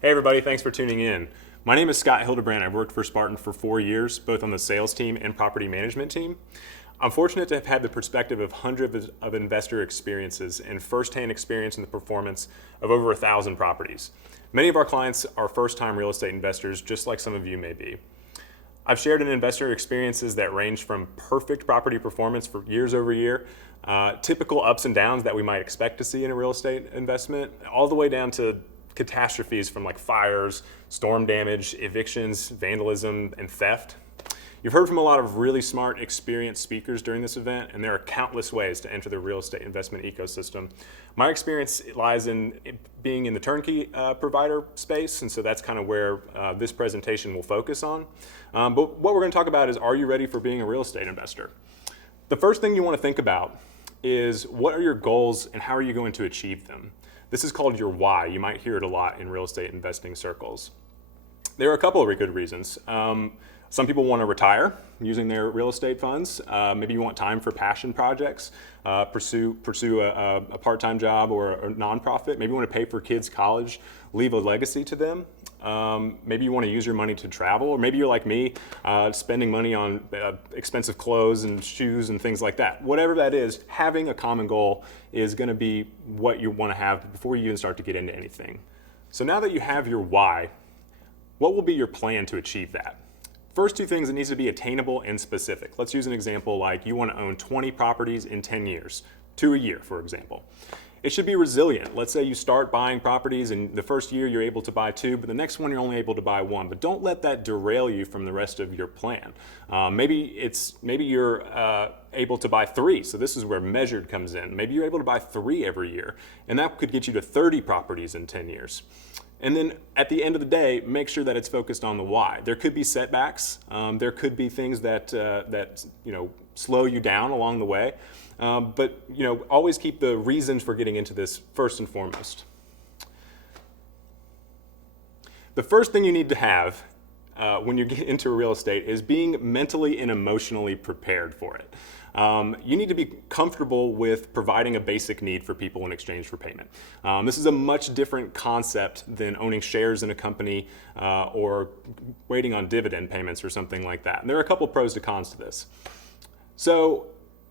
Hey everybody, thanks for tuning in. My name is Scott Hildebrand. I've worked for Spartan for 4 years, both on the sales team and property management team. I'm fortunate to have had the perspective of hundreds of investor experiences and firsthand experience in the performance of over 1,000 properties. Many of our clients are first-time real estate investors, just like some of you may be. I've shared in investor experiences that range from perfect property performance for years over year, typical ups and downs that we might expect to see in a real estate investment, all the way down to catastrophes from like fires, storm damage, evictions, vandalism, and theft. You've heard from a lot of really smart, experienced speakers during this event, and there are countless ways to enter the real estate investment ecosystem. My experience lies in being in the turnkey provider space, and so that's kind of where this presentation will focus on. But what we're going to talk about is, are you ready for being a real estate investor? The first thing you want to think about is, what are your goals and how are you going to achieve them? This is called your why. You might hear it a lot in real estate investing circles. There are a couple of good reasons. Some people want to retire using their real estate funds. Maybe you want time for passion projects, pursue a part-time job or a nonprofit. Maybe you want to pay for kids' college, leave a legacy to them. Maybe you want to use your money to travel, or maybe you're like me, spending money on expensive clothes and shoes and things like that. Whatever that is, having a common goal is going to be what you want to have before you even start to get into anything. So now that you have your why, what will be your plan to achieve that? First two things, it needs to be attainable and specific. Let's use an example like you want to own 20 properties in 10 years, 2 a year, for example. It should be resilient. Let's say you start buying properties and the first year you're able to buy 2, but the next one you're only able to buy 1. But don't let that derail you from the rest of your plan. Maybe you're able to buy 3, so this is where measured comes in. Maybe you're able to buy 3 every year, and that could get you to 30 properties in 10 years. And then at the end of the day, make sure that it's focused on the why. There could be setbacks. There could be things that slow you down along the way. But always keep the reasons for getting into this first and foremost. The first thing you need to have when you get into real estate is being mentally and emotionally prepared for it. You need to be comfortable with providing a basic need for people in exchange for payment. This is a much different concept than owning shares in a company or waiting on dividend payments or something like that. And there are a couple pros to cons to this. So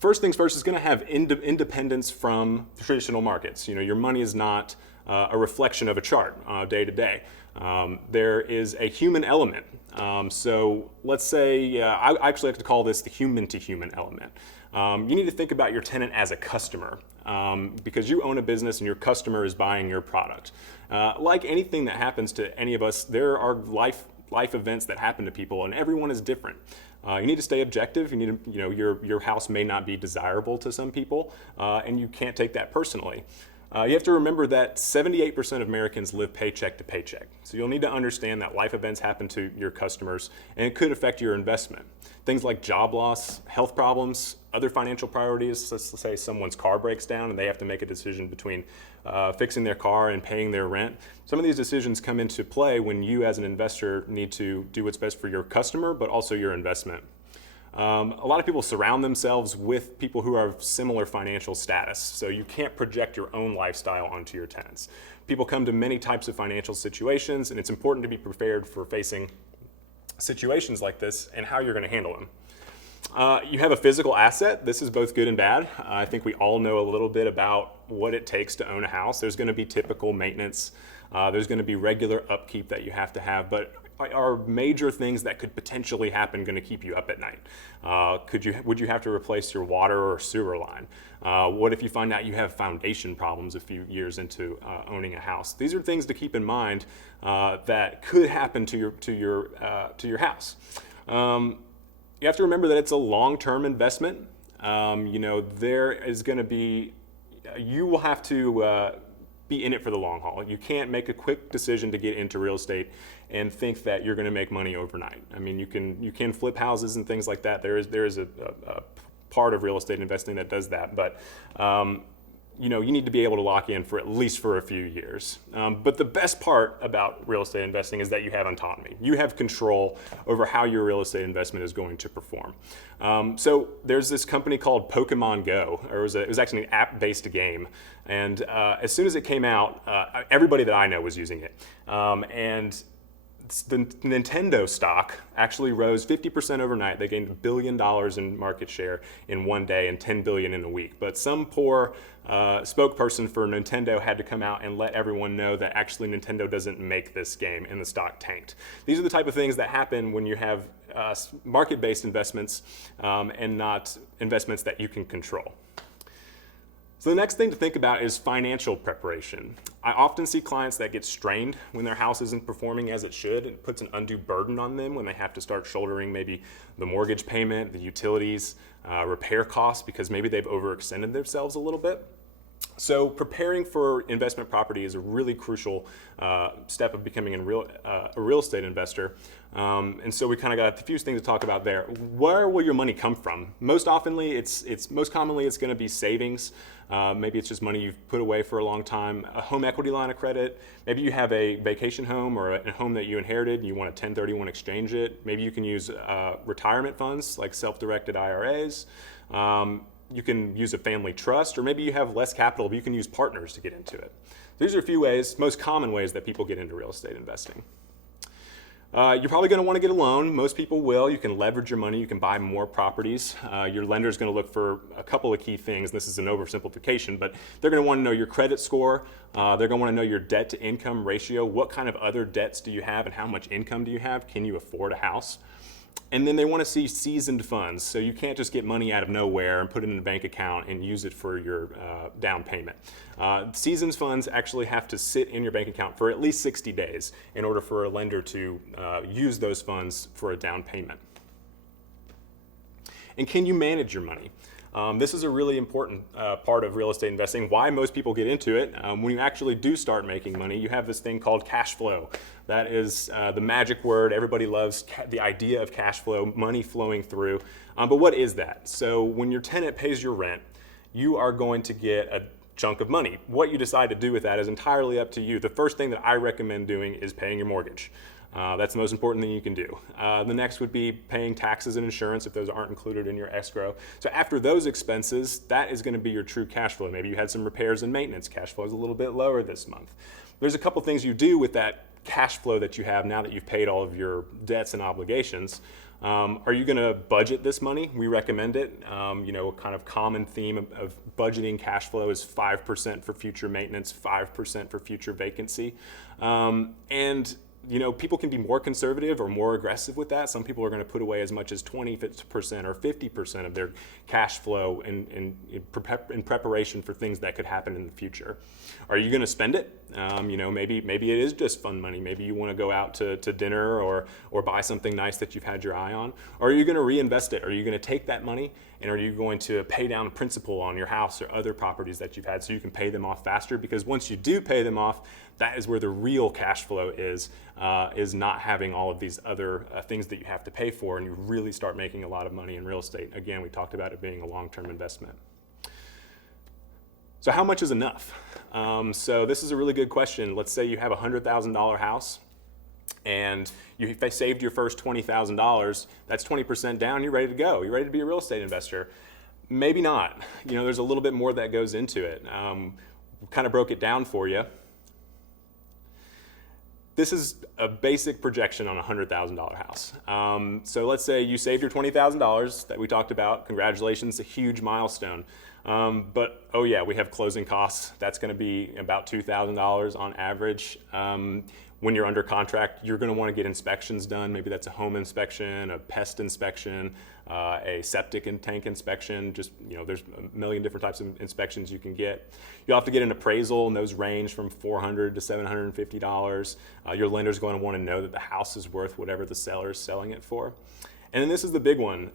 first things first, is going to have independence from traditional markets. Your money is not a reflection of a chart day to day. There is a human element. So let's say, I actually like to call this the human-to-human element. You need to think about your tenant as a customer because you own a business and your customer is buying your product. Like anything that happens to any of us, there are life events that happen to people, and everyone is different. You need to stay objective. You need to, your house may not be desirable to some people, and you can't take that personally. You have to remember that 78% of Americans live paycheck to paycheck. So you'll need to understand that life events happen to your customers, and it could affect your investment. Things like job loss, health problems, other financial priorities. Let's say someone's car breaks down and they have to make a decision between fixing their car and paying their rent. Some of these decisions come into play when you as an investor need to do what's best for your customer, but also your investment. A lot of people surround themselves with people who are of similar financial status, so you can't project your own lifestyle onto your tenants. People come to many types of financial situations, and it's important to be prepared for facing situations like this and how you're going to handle them. You have a physical asset. This is both good and bad. I think we all know a little bit about what it takes to own a house. There's going to be typical maintenance. There's going to be regular upkeep that you have to have, but are major things that could potentially happen going to keep you up at night? Would you have to replace your water or sewer line? What if you find out you have foundation problems a few years into owning a house? These are things to keep in mind that could happen to your house. You have to remember that it's a long-term investment. There is going to be, you will have to be in it for the long haul. You can't make a quick decision to get into real estate and think that you're going to make money overnight. I mean, you can flip houses and things like that. There is a part of real estate investing that does that, but you need to be able to lock in for at least for a few years. But the best part about real estate investing is that you have autonomy. You have control over how your real estate investment is going to perform. So there's this company called Pokemon Go, or it was actually an app-based game. And as soon as it came out, everybody that I know was using it. And the Nintendo stock actually rose 50% overnight. They gained $1 billion in market share in one day and $10 billion in a week. But some poor spokesperson for Nintendo had to come out and let everyone know that actually Nintendo doesn't make this game, and the stock tanked. These are the type of things that happen when you have market-based investments and not investments that you can control. So the next thing to think about is financial preparation. I often see clients that get strained when their house isn't performing as it should. It puts an undue burden on them when they have to start shouldering maybe the mortgage payment, the utilities, repair costs, because maybe they've overextended themselves a little bit. So preparing for investment property is a really crucial step of becoming a real estate investor. And so we kind of got a few things to talk about there. Where will your money come from? Most commonly, it's going to be savings. Maybe it's just money you've put away for a long time. A home equity line of credit. Maybe you have a vacation home or a home that you inherited and you want to 1031 exchange it. Maybe you can use retirement funds like self-directed IRAs. You can use a family trust, or maybe you have less capital, but you can use partners to get into it. These are a few ways, most common ways that people get into real estate investing. You're probably going to want to get a loan. Most people will. You can leverage your money. You can buy more properties. Your lender is going to look for a couple of key things. This is an oversimplification, but they're going to want to know your credit score. They're going to want to know your debt to income ratio. What kind of other debts do you have and how much income do you have? Can you afford a house? And then they want to see seasoned funds. So you can't just get money out of nowhere and put it in a bank account and use it for your down payment. Seasoned funds actually have to sit in your bank account for at least 60 days in order for a lender to use those funds for a down payment. And can you manage your money? This is a really important part of real estate investing. Why most people get into it. When you actually do start making money, you have this thing called cash flow. That is the magic word. Everybody loves the idea of cash flow, money flowing through. But what is that? So when your tenant pays your rent, you are going to get a chunk of money. What you decide to do with that is entirely up to you. The first thing that I recommend doing is paying your mortgage. That's the most important thing you can do. The next would be paying taxes and insurance if those aren't included in your escrow. So after those expenses, that is going to be your true cash flow. Maybe you had some repairs and maintenance. Cash flow is a little bit lower this month. There's a couple things you do with that cash flow that you have now that you've paid all of your debts and obligations. Are you going to budget this money? We recommend it. A kind of common theme of budgeting cash flow is 5% for future maintenance, 5% for future vacancy. People can be more conservative or more aggressive with that. Some people are going to put away as much as 20% or 50% of their cash flow in preparation for things that could happen in the future. Are you going to spend it? Maybe it is just fun money. Maybe you want to go out to dinner or buy something nice that you've had your eye on. Or are you going to reinvest it? Are you going to take that money and are you going to pay down principal on your house or other properties that you've had so you can pay them off faster? Because once you do pay them off, that is where the real cash flow is not having all of these other things that you have to pay for, and you really start making a lot of money in real estate. Again, we talked about it being a long-term investment. So how much is enough? So this is a really good question. Let's say you have a $100,000 house and you saved your first $20,000. That's 20% down. You're ready to go. You're ready to be a real estate investor. Maybe not. There's a little bit more that goes into it. Kind of broke it down for you. This is a basic projection on a $100,000 house. So let's say you saved your $20,000 that we talked about. Congratulations, a huge milestone. But we have closing costs. That's going to be about $2,000 on average. When you're under contract, you're going to want to get inspections done. Maybe that's a home inspection, a pest inspection, a septic and tank inspection. There's a million different types of inspections you can get. You'll have to get an appraisal, and those range from $400 to $750. Your lender's going to want to know that the house is worth whatever the seller is selling it for. And then this is the big one,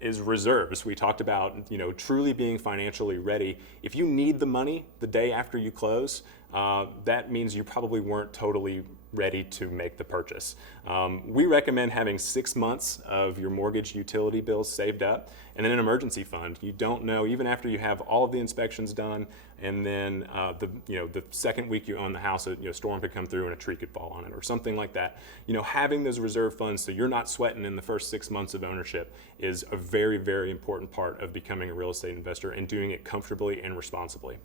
is reserves. We talked about, truly being financially ready. If you need the money the day after you close, that means you probably weren't totally ready to make the purchase. We recommend having 6 months of your mortgage utility bills saved up and then an emergency fund. You don't know, even after you have all of the inspections done, and then the second week you own the house, a storm could come through and a tree could fall on it or something like that. Having those reserve funds so you're not sweating in the first 6 months of ownership is a very, very important part of becoming a real estate investor and doing it comfortably and responsibly.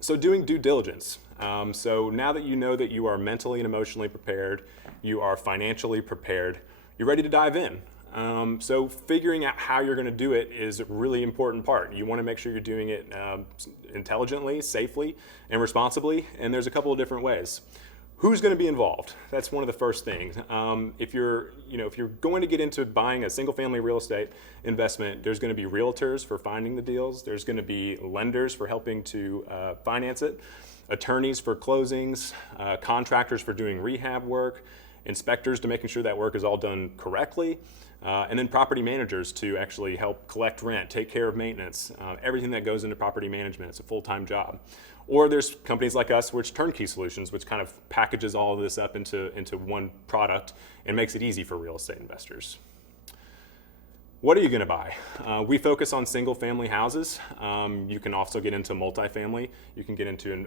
So doing due diligence. So now that you know that you are mentally and emotionally prepared, you are financially prepared, you're ready to dive in. So figuring out how you're going to do it is a really important part. You want to make sure you're doing it intelligently, safely, and responsibly, and there's a couple of different ways. Who's going to be involved? That's one of the first things. If you're going to get into buying a single-family real estate investment, there's going to be realtors for finding the deals. There's going to be lenders for helping to finance it, attorneys for closings, contractors for doing rehab work, inspectors to making sure that work is all done correctly, and then property managers to actually help collect rent, take care of maintenance, everything that goes into property management. It's a full-time job. Or there's companies like us, which turnkey solutions, which kind of packages all of this up into one product and makes it easy for real estate investors. What are you going to buy? We focus on single family houses. You can also get into multifamily. You can get into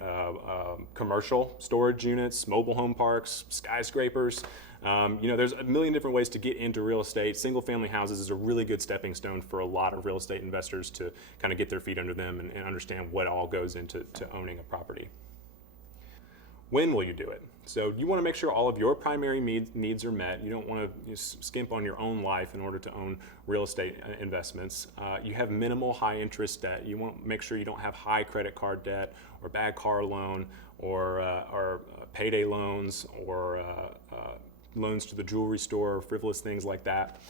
commercial storage units, mobile home parks, skyscrapers. There's a million different ways to get into real estate. Single family houses is a really good stepping stone for a lot of real estate investors to kind of get their feet under them and understand what all goes into owning a property. When will you do it? So you want to make sure all of your primary needs are met. You don't want to skimp on your own life in order to own real estate investments. You have minimal high interest debt. You want to make sure you don't have high credit card debt or bad car loan or payday loans or loans to the jewelry store, frivolous things like that.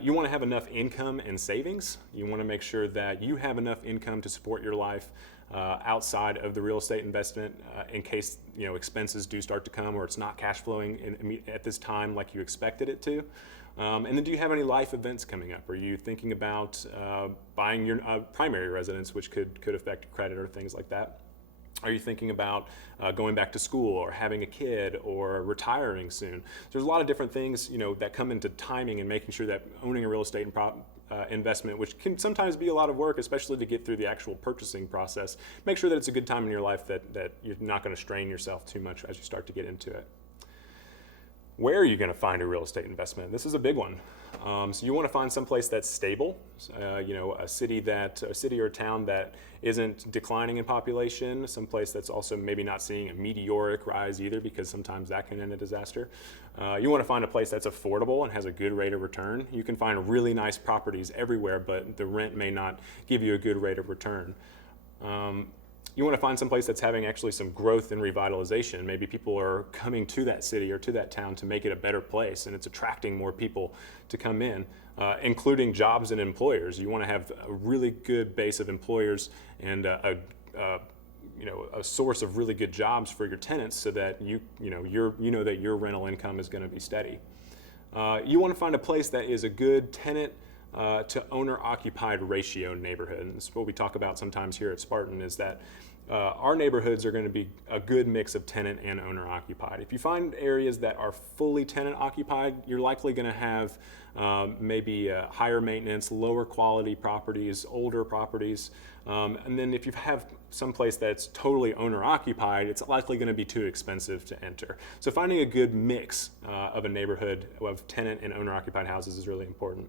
You want to have enough income and savings. You want to make sure that you have enough income to support your life outside of the real estate investment in case expenses do start to come or it's not cash flowing at this time like you expected it to. And then do you have any life events coming up? Are you thinking about buying your primary residence, which could affect your credit or things like that? Are you thinking about going back to school or having a kid or retiring soon? So there's a lot of different things that come into timing and making sure that owning a real estate investment, which can sometimes be a lot of work, especially to get through the actual purchasing process, make sure that it's a good time in your life that you're not going to strain yourself too much as you start to get into it. Where are you going to find a real estate investment? This is a big one. So you want to find someplace that's stable, a city or a town that isn't declining in population, someplace that's also maybe not seeing a meteoric rise either, because sometimes that can end in disaster. You want to find a place that's affordable and has a good rate of return. You can find really nice properties everywhere, but the rent may not give you a good rate of return. You want to find some place that's having actually some growth and revitalization. Maybe people are coming to that city or to that town to make it a better place, and it's attracting more people to come in, including jobs and employers. You want to have a really good base of employers and a source of really good jobs for your tenants, so that you know that your rental income is going to be steady. You want to find a place that is a good tenant to owner-occupied ratio neighborhood. And this is what we talk about sometimes here at Spartan, is that our neighborhoods are going to be a good mix of tenant and owner-occupied. If you find areas that are fully tenant-occupied, you're likely going to have maybe higher maintenance, lower quality properties, older properties. And then if you have someplace that's totally owner-occupied, it's likely going to be too expensive to enter. So finding a good mix of a neighborhood of tenant and owner-occupied houses is really important.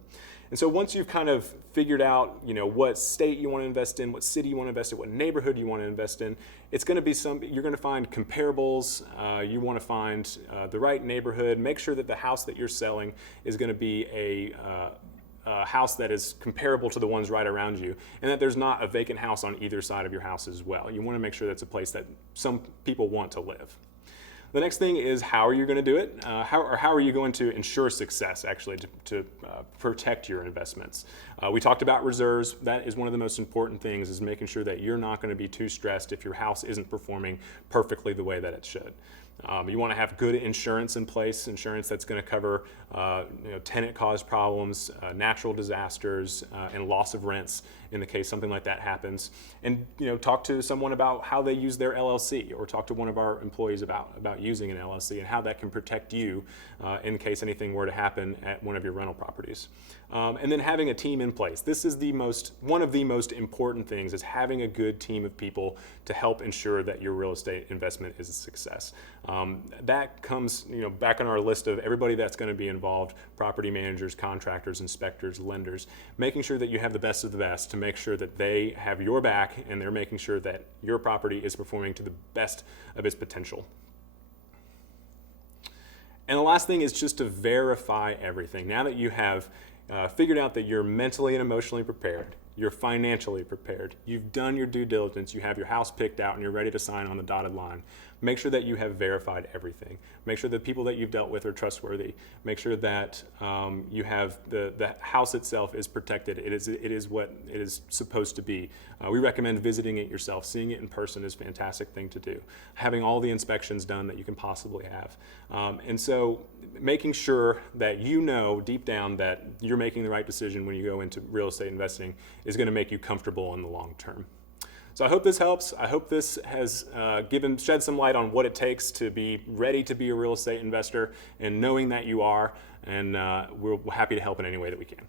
And so once you've kind of figured out, what state you want to invest in, what city you want to invest in, what neighborhood you want to invest in, it's going to be you're going to find comparables. You want to find the right neighborhood. Make sure that the house that you're selling is going to be a house that is comparable to the ones right around you, and that there's not a vacant house on either side of your house as well. You want to make sure that's a place that some people want to live. The next thing is, how are you going to do it? How are you going to ensure success, actually, to protect your investments? We talked about reserves. That is one of the most important things, is making sure that you're not going to be too stressed if your house isn't performing perfectly the way that it should. You want to have good insurance in place, insurance that's going to cover tenant-caused problems, natural disasters, and loss of rents in the case something like that happens. And talk to someone about how they use their LLC, or talk to one of our employees about using an LLC and how that can protect you in case anything were to happen at one of your rental properties. And then having a team in place. This is one of the most important things, is having a good team of people to help ensure that your real estate investment is a success. That comes back on our list of everybody that's going to be involved: property managers, contractors, inspectors, lenders, making sure that you have the best of the best to make sure that they have your back and they're making sure that your property is performing to the best of its potential. And the last thing is just to verify everything. Now that you have figured out that you're mentally and emotionally prepared, you're financially prepared, you've done your due diligence, you have your house picked out, and you're ready to sign on the dotted line, make sure that you have verified everything. Make sure that people that you've dealt with are trustworthy. Make sure that you have the house itself is protected. It is what it is supposed to be. We recommend visiting it yourself. Seeing it in person is a fantastic thing to do. Having all the inspections done that you can possibly have. And so making sure that deep down that you're making the right decision when you go into real estate investing is going to make you comfortable in the long term. So I hope this helps. I hope this has shed some light on what it takes to be ready to be a real estate investor, and knowing that you are, and we're happy to help in any way that we can.